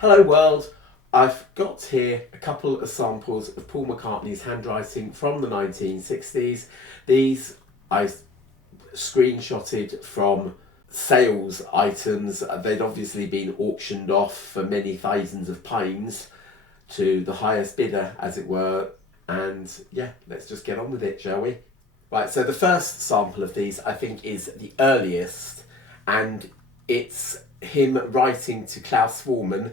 Hello world, I've got here a couple of samples of Paul McCartney's handwriting from the 1960s. These I screenshotted from sales items. They'd obviously been auctioned off for many thousands of pounds to the highest bidder, as it were. And yeah, let's just get on with it, shall we? Right, so the first sample of these I think is the earliest, and it's him writing to Klaus Forman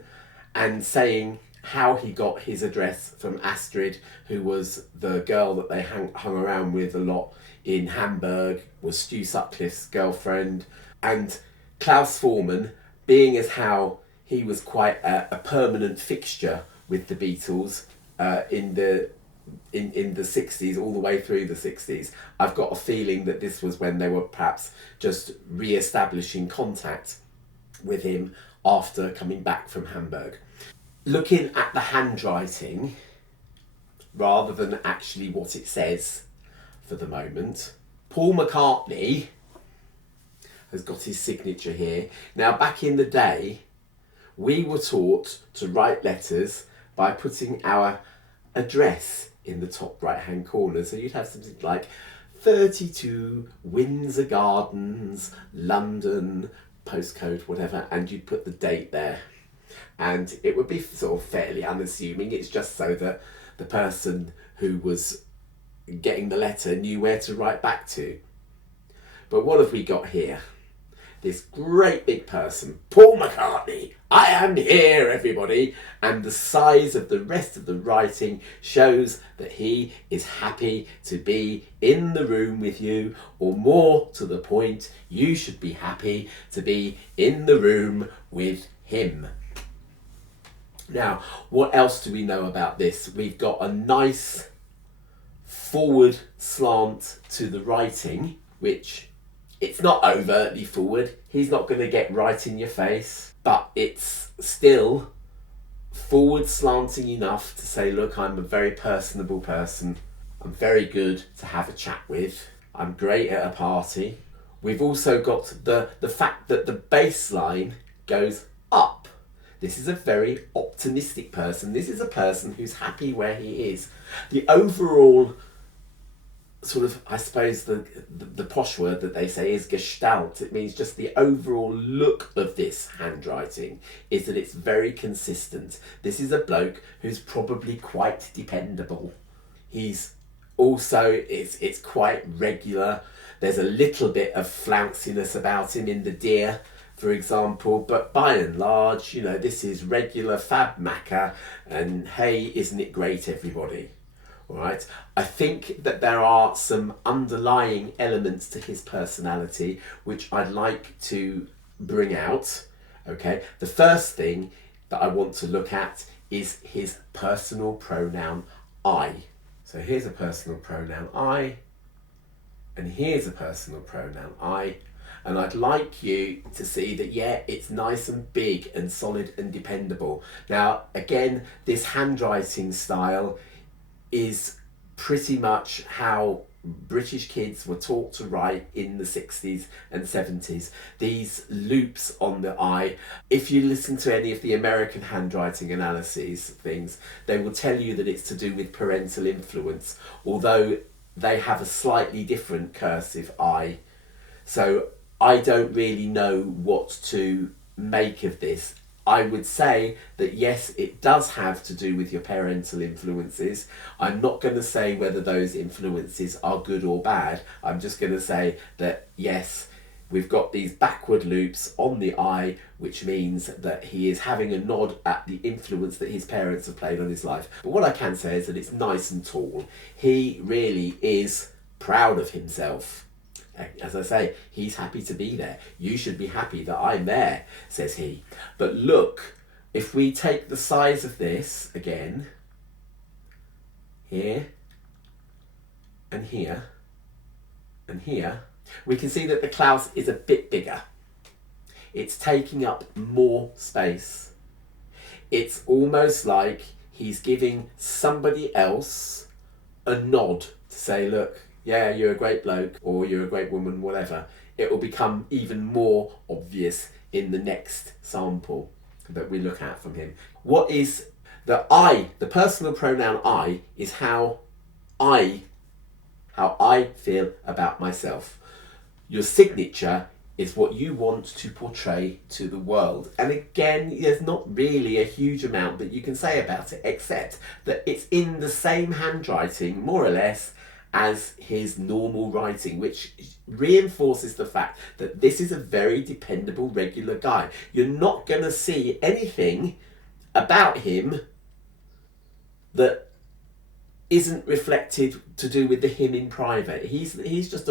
and saying how he got his address from Astrid, who was the girl that they hung around with a lot in Hamburg, was Stu Sutcliffe's girlfriend. And Klaus Forman, being as how he was quite a permanent fixture with the Beatles in the 60s, all the way through the 60s, I've got a feeling that this was when they were perhaps just re-establishing contact with him after coming back from Hamburg. Looking at the handwriting, rather than actually what it says for the moment, Paul McCartney has got his signature here. Now, back in the day, we were taught to write letters by putting our address in the top right hand corner. So you'd have something like 32 Windsor Gardens, London, postcode, whatever, and you'd put the date there. And it would be sort of fairly unassuming. It's just so that the person who was getting the letter knew where to write back to. But what have we got here? This great big person, Paul McCartney. I am here, everybody. And the size of the rest of the writing shows that he is happy to be in the room with you, or more to the point, you should be happy to be in the room with him. Now, what else do we know about this? We've got a nice forward slant to the writing, which it's not overtly forward. He's not going to get right in your face, but it's still forward slanting enough to say, look, I'm a very personable person. I'm very good to have a chat with. I'm great at a party. We've also got the fact that the bass line goes up. This is a very optimistic person. This is a person who's happy where he is. The overall sort of, I suppose the posh word that they say is gestalt. It means just the overall look of this handwriting is that it's very consistent. This is a bloke who's probably quite dependable. He's also, it's quite regular. There's a little bit of flounciness about him in the deer, for example, but by and large, this is regular fab macca, and hey, isn't it great, everybody? All right. I think that there are some underlying elements to his personality which I'd like to bring out. Okay. The first thing that I want to look at is his personal pronoun I. So here's a personal pronoun I, and here's a personal pronoun I. And I'd like you to see that, yeah, it's nice and big and solid and dependable. Now, again, this handwriting style is pretty much how British kids were taught to write in the 60s and 70s. These loops on the I, if you listen to any of the American handwriting analyses things, they will tell you that it's to do with parental influence, although they have a slightly different cursive I. So I don't really know what to make of this. I would say that yes, it does have to do with your parental influences. I'm not going to say whether those influences are good or bad. I'm just going to say that yes, we've got these backward loops on the I, which means that he is having a nod at the influence that his parents have played on his life. But what I can say is that it's nice and tall. He really is proud of himself. As I say, he's happy to be there. You should be happy that I'm there, says he. But look, if we take the size of this again, here, and here, and here, we can see that the Klaus is a bit bigger. It's taking up more space. It's almost like he's giving somebody else a nod to say, look, yeah, you're a great bloke, or you're a great woman, whatever. It will become even more obvious in the next sample. that we look at from him. What is the personal pronoun I is how I feel about myself. Your signature is what you want to portray to the world. And again, there's not really a huge amount that you can say about it, except that it's in the same handwriting, more or less, as his normal writing, which reinforces the fact that this is a very dependable, regular guy. You're not going to see anything about him that isn't reflected to do with the him in private. He's just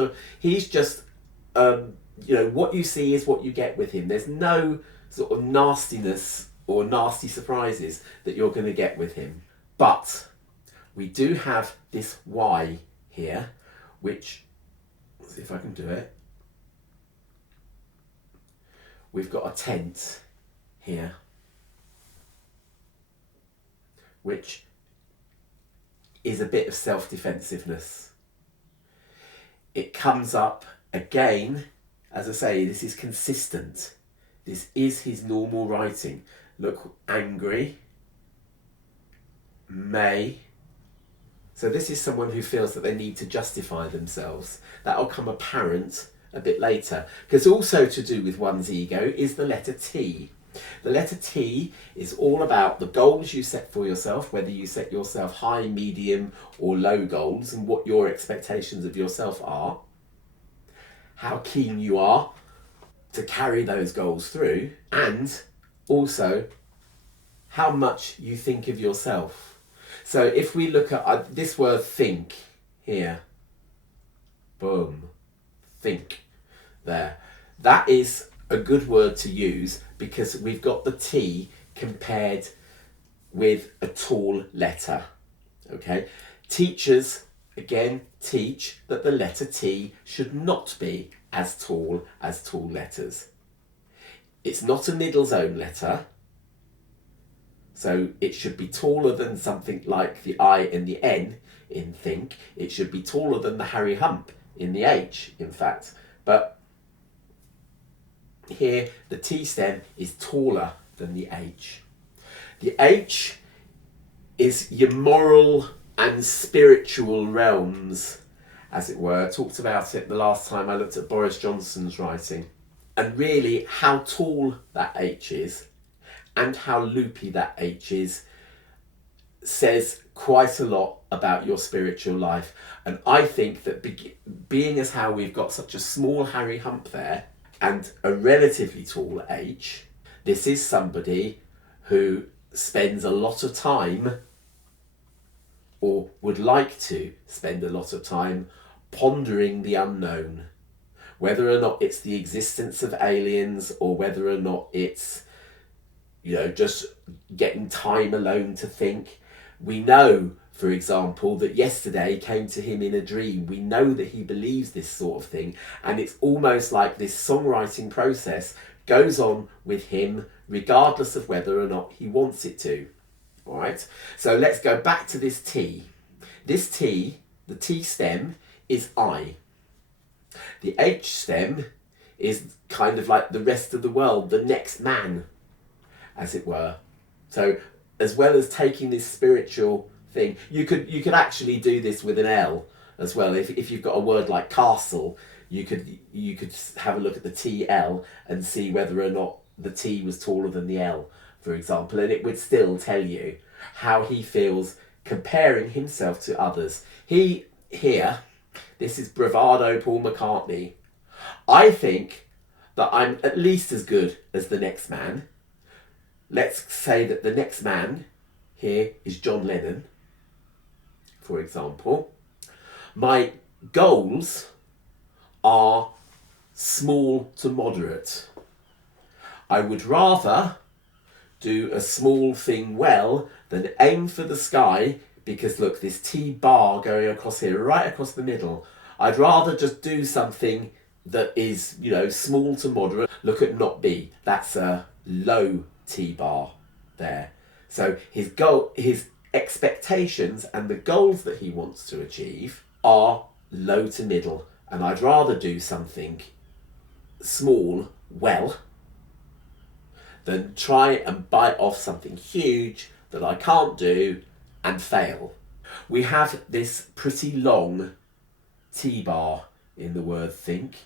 what you see is what you get with him. There's no sort of nastiness or nasty surprises that you're going to get with him. But we do have this Y here, which, let's see if I can do it. We've got a tent here, which is a bit of self-defensiveness. It comes up again, as I say, this is consistent. This is his normal writing. Look, angry, may. So this is someone who feels that they need to justify themselves. That'll come apparent a bit later. Because also to do with one's ego is the letter T. The letter T is all about the goals you set for yourself, whether you set yourself high, medium or low goals, and what your expectations of yourself are. How keen you are to carry those goals through, and also how much you think of yourself. So if we look at this word think here, boom, think there. That is a good word to use because we've got the T compared with a tall letter. Okay, teachers again teach that the letter T should not be as tall letters. It's not a middle zone letter, so it should be taller than something like the I and the N in think. It should be taller than the Harry Hump in the H, in fact. But here the T stem is taller than the H. The H is your moral and spiritual realms, as it were. I talked about it the last time I looked at Boris Johnson's writing. And really how tall that H is and how loopy that H is says quite a lot about your spiritual life. And I think that being as how we've got such a small Harry Hump there and a relatively tall H, this is somebody who spends a lot of time, or would like to spend a lot of time, pondering the unknown. Whether or not it's the existence of aliens, or whether or not it's, just getting time alone to think. We know, for example, that yesterday came to him in a dream. We know that he believes this sort of thing. And it's almost like this songwriting process goes on with him, regardless of whether or not he wants it to. All right, so let's go back to this T. This T, the T stem, is I. The H stem is kind of like the rest of the world, the next man, as it were. So as well as taking this spiritual thing, you could actually do this with an L as well. If you've got a word like castle, you could have a look at the TL and see whether or not the T was taller than the L, for example, and it would still tell you how he feels comparing himself to others. This is bravado Paul McCartney. I think that I'm at least as good as the next man. Let's say that the next man here is John Lennon, for example. My goals are small to moderate. I would rather do a small thing well than aim for the sky, because look, this T bar going across here, right across the middle. I'd rather just do something that is, small to moderate. Look at not B. That's a low T bar there. So his expectations and the goals that he wants to achieve are low to middle. And I'd rather do something small well than try and bite off something huge that I can't do and fail. We have this pretty long T-bar in the word think.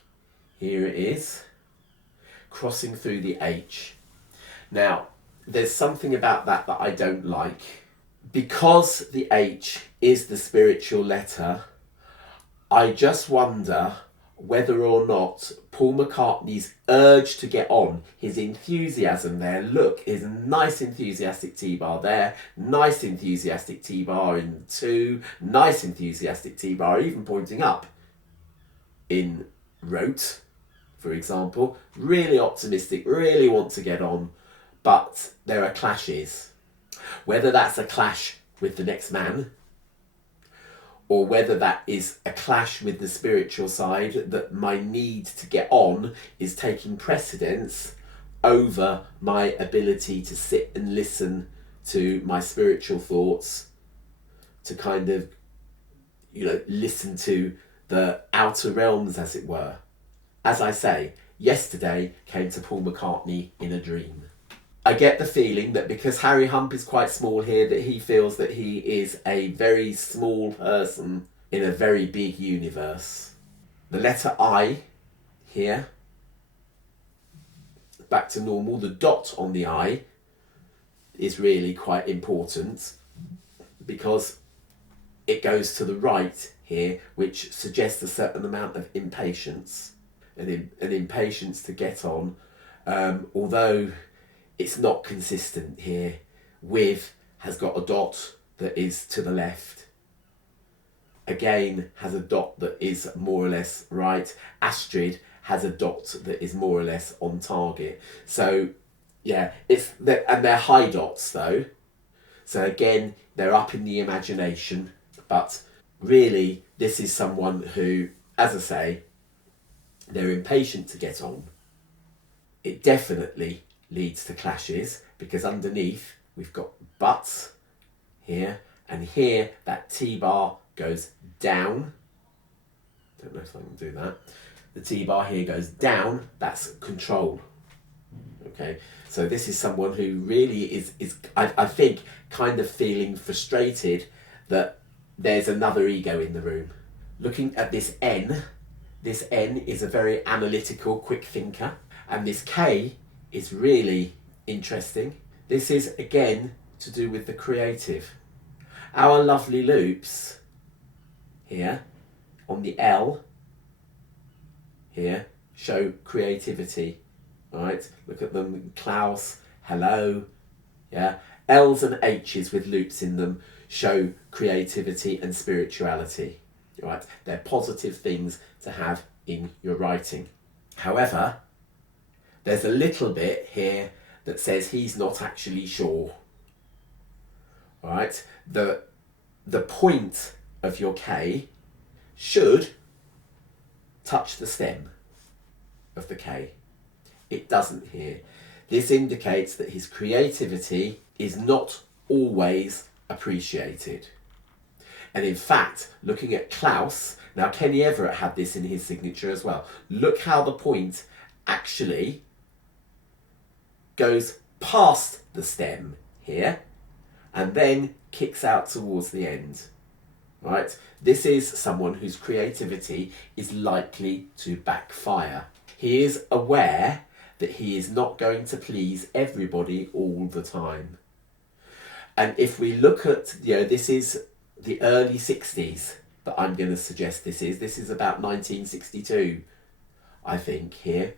Here it is, crossing through the H. Now, there's something about that I don't like. Because the H is the spiritual letter, I just wonder whether or not Paul McCartney's urge to get on, his enthusiasm there, look, his nice enthusiastic T-bar there, nice enthusiastic T-bar in 2, nice enthusiastic T-bar even pointing up in wrote, for example, really optimistic, really want to get on, but there are clashes. Whether that's a clash with the next man, or whether that is a clash with the spiritual side, that my need to get on is taking precedence over my ability to sit and listen to my spiritual thoughts, to kind of, listen to the outer realms, as it were. As I say, yesterday came to Paul McCartney in a dream. I get the feeling that because Harry Hump is quite small here, that he feels that he is a very small person in a very big universe. The letter I here, back to normal, the dot on the I is really quite important because it goes to the right here, which suggests a certain amount of impatience, an impatience to get on, although it's not consistent here. With has got a dot that is to the left. Again has a dot that is more or less right. Astrid has a dot that is more or less on target. So yeah, and they're high dots though. So again, they're up in the imagination. But really, this is someone who, as I say, they're impatient to get on. It definitely leads to clashes because underneath we've got but here, and here that T-bar goes down. Don't know if I can do that. The T-bar here goes down, that's control. Okay, so this is someone who really is I think, kind of feeling frustrated that there's another ego in the room. Looking at this N is a very analytical, quick thinker, and this K is really interesting. This is again to do with the creative. Our lovely loops here on the L here show creativity. Right, look at them. Klaus, hello. Yeah, L's and H's with loops in them show creativity and spirituality. Right, they're positive things to have in your writing. However, there's a little bit here that says he's not actually sure. All right, the point of your K should touch the stem of the K. It doesn't here. This indicates that his creativity is not always appreciated. And in fact, looking at Klaus, now Kenny Everett had this in his signature as well. Look how the point actually goes past the stem here and then kicks out towards the end. Right? This is someone whose creativity is likely to backfire. He is aware that he is not going to please everybody all the time. And if we look at, this is the early 60s that I'm going to suggest this is about 1962, I think, here.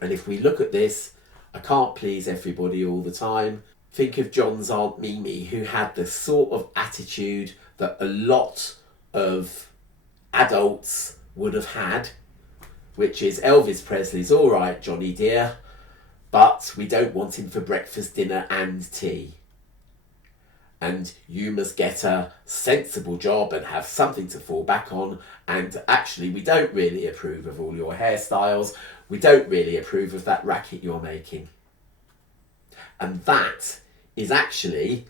And if we look at this, I can't please everybody all the time. Think of John's Aunt Mimi, who had the sort of attitude that a lot of adults would have had, which is Elvis Presley's all right, Johnny dear, but we don't want him for breakfast, dinner and tea. And you must get a sensible job and have something to fall back on. And actually, we don't really approve of all your hairstyles. We don't really approve of that racket you're making. And that is actually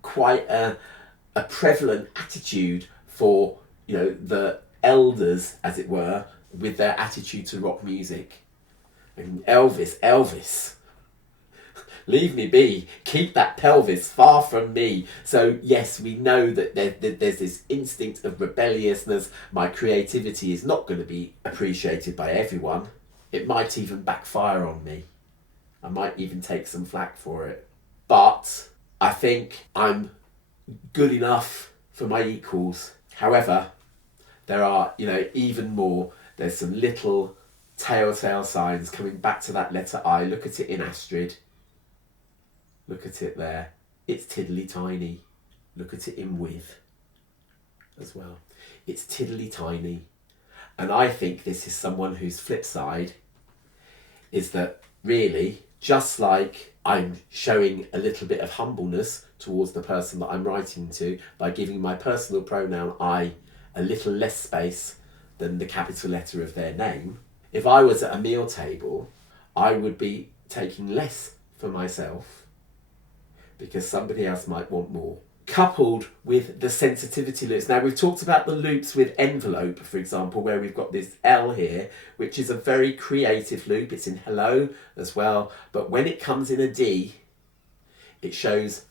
quite a prevalent attitude for, the elders, as it were, with their attitude to rock music. And Elvis, leave me be. Keep that pelvis far from me. So yes, we know that there's this instinct of rebelliousness. My creativity is not going to be appreciated by everyone. It might even backfire on me. I might even take some flack for it. But I think I'm good enough for my equals. However, there are, even more. There's some little telltale signs coming back to that letter I. Look at it in Astrid. Look at it there. It's tiddly tiny. Look at it in with as well. It's tiddly tiny. And I think this is someone whose flip side is that really, just like I'm showing a little bit of humbleness towards the person that I'm writing to by giving my personal pronoun I a little less space than the capital letter of their name, if I was at a meal table, I would be taking less for myself because somebody else might want more. Coupled with the sensitivity loops. Now, we've talked about the loops with envelope, for example, where we've got this L here, which is a very creative loop. It's in hello as well. But when it comes in a D, it shows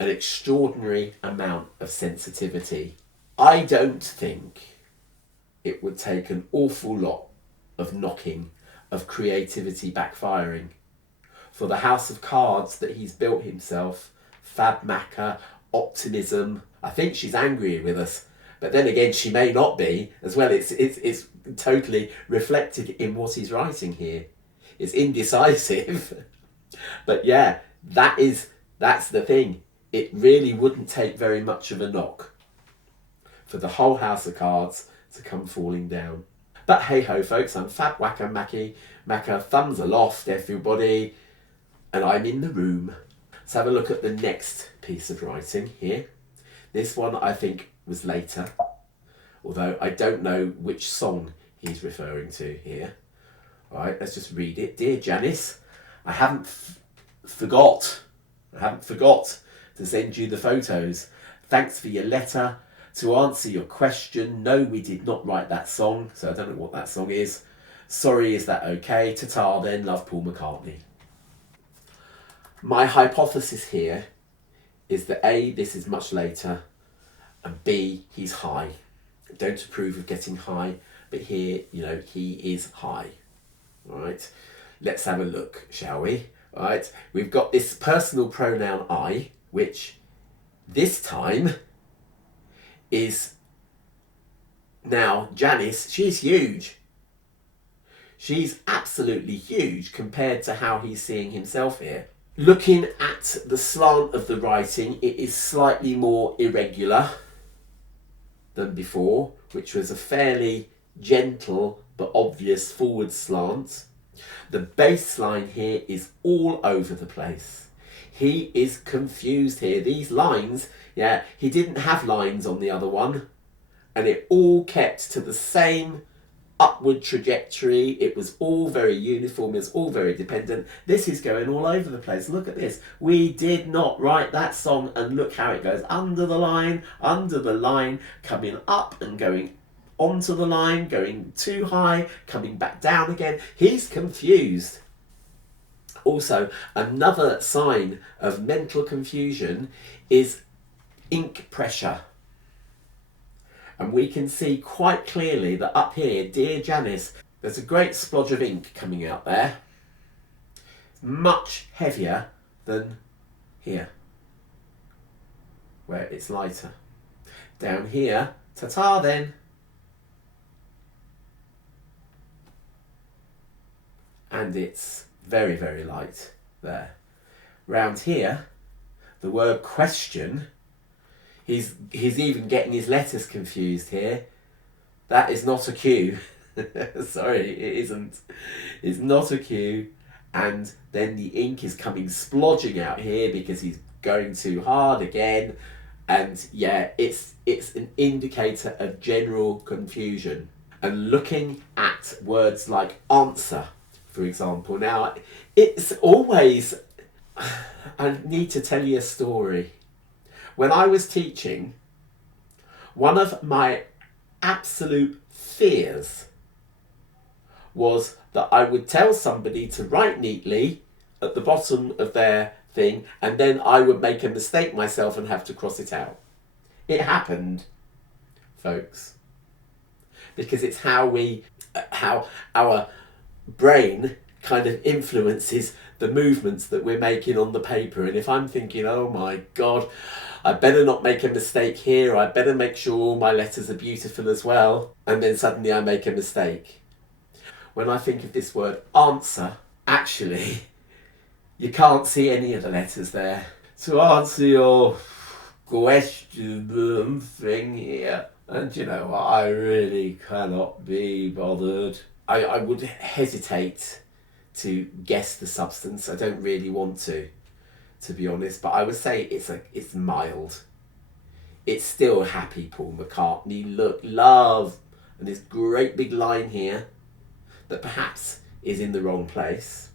an extraordinary amount of sensitivity. I don't think it would take an awful lot of knocking, of creativity backfiring for the house of cards that he's built himself, Fab Maca, optimism. I think she's angry with us, but then again she may not be as well. It's totally reflected in what he's writing here. It's indecisive. But yeah, that's the thing. It really wouldn't take very much of a knock for the whole house of cards to come falling down. But hey ho folks, I'm Fab Whacker Maca, thumbs aloft everybody, and I'm in the room. Let's have a look at the next piece of writing here. This one I think was later, although I don't know which song he's referring to here. All right, let's just read it. Dear Janice, I haven't forgot to send you the photos. Thanks for your letter. To answer your question, no, we did not write that song, so I don't know what that song is. Sorry, is that okay? Ta-ta then, love, Paul McCartney. My hypothesis here is that A, this is much later, and B, he's high. I don't approve of getting high, but here, he is high. All right, let's have a look, shall we? All right, we've got this personal pronoun I, which this time is now Janice. She's huge. She's absolutely huge compared to how he's seeing himself here. Looking at the slant of the writing, it is slightly more irregular than before, which was a fairly gentle but obvious forward slant. The baseline here is all over the place. He is confused here. These lines, he didn't have lines on the other one, and it all kept to the same upward trajectory. It was all very uniform. It's all very dependent. This is going all over the place. Look at this. We did not write that song, and look how it goes under the line, coming up and going onto the line, going too high, coming back down again. He's confused. Also, another sign of mental confusion is ink pressure. And we can see quite clearly that up here, Dear Janice, there's a great splodge of ink coming out there. It's much heavier than here, where it's lighter. Down here, ta-ta then. And it's very, very light there. Round here, the word question, he's even getting his letters confused here. That is not a Q. Sorry, it isn't. It's not a Q. And then the ink is coming splodging out here because he's going too hard again. And it's an indicator of general confusion. And looking at words like answer, for example. Now, it's always, I need to tell you a story. When I was teaching, one of my absolute fears was that I would tell somebody to write neatly at the bottom of their thing, and then I would make a mistake myself and have to cross it out. It happened, folks, because it's how our brain kind of influences the movements that we're making on the paper. And if I'm thinking, oh my God, I better not make a mistake here, I better make sure all my letters are beautiful as well, and then suddenly I make a mistake. When I think of this word answer, actually, you can't see any of the letters there. To answer your question thing here, and you know what, I really cannot be bothered. I would hesitate to guess the substance. I don't really want to be honest, but I would say it's mild. It's still happy Paul McCartney, look, love, and this great big line here that perhaps is in the wrong place,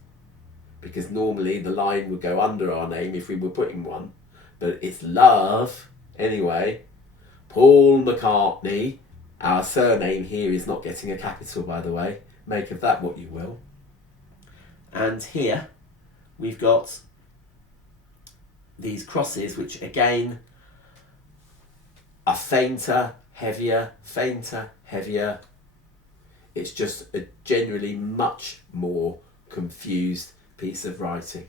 because normally the line would go under our name if we were putting one, but it's love anyway. Paul McCartney, our surname here is not getting a capital, by the way, make of that what you will. And here we've got these crosses, which again are fainter, heavier, fainter, heavier. It's just a generally much more confused piece of writing.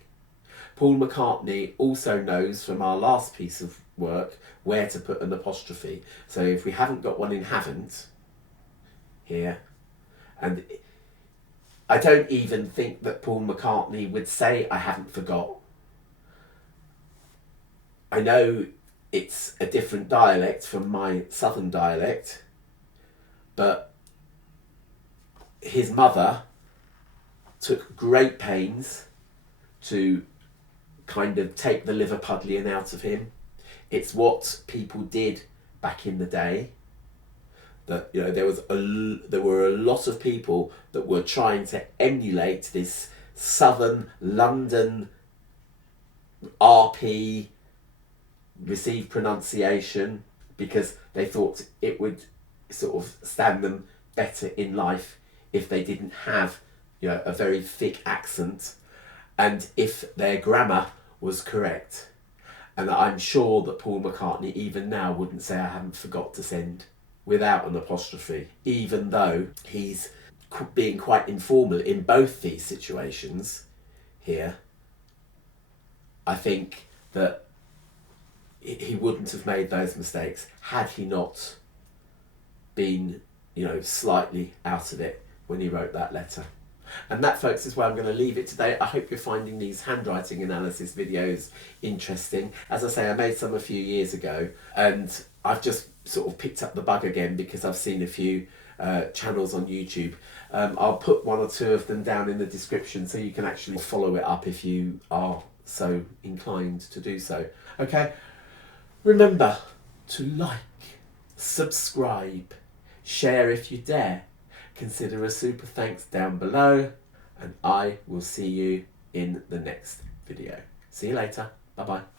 Paul McCartney also knows from our last piece of work where to put an apostrophe. So if we haven't got one in haven't here, and I don't even think that Paul McCartney would say I haven't forgot. I know it's a different dialect from my southern dialect, but his mother took great pains to kind of take the Liverpudlian out of him. It's what people did back in the day. That, you know, there were a lot of people that were trying to emulate this southern London RP received pronunciation, because they thought it would sort of stand them better in life if they didn't have, you know, a very thick accent, and if their grammar was correct. And I'm sure that Paul McCartney even now wouldn't say I haven't forgot to send without an apostrophe, even though he's being quite informal in both these situations here. I think that he wouldn't have made those mistakes had he not been, you know, slightly out of it when he wrote that letter. And that, folks, is where I'm going to leave it today. I hope you're finding these handwriting analysis videos interesting. As I say, I made some a few years ago, and I've just sort of picked up the bug again because I've seen a few channels on YouTube. I'll put one or two of them down in the description so you can actually follow it up if you are so inclined to do so. Okay, remember to like, subscribe, share if you dare, consider a super thanks down below, and I will see you in the next video. See you later. Bye bye.